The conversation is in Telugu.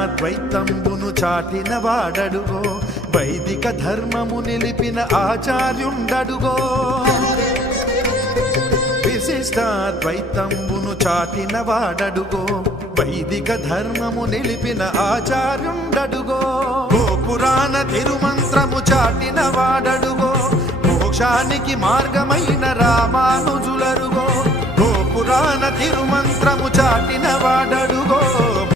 విశిష్టాద్వైతంబును చాటిన వాడడుగో వైదిక ధర్మము నిలిపిన ఆచార్యుండడుగో విశిష్టాద్వైతంబును చాటిన వాడడుగో వైదిక ధర్మము నిలిపిన ఆచార్యుండడుగో గోపురాణ తిరుమంత్రము చాటిన వాడడుగో మోక్షానికి మార్గమైన రామానుజులరుగో గోపురాణ తిరుమంత్రము చాటిన వాడడుగో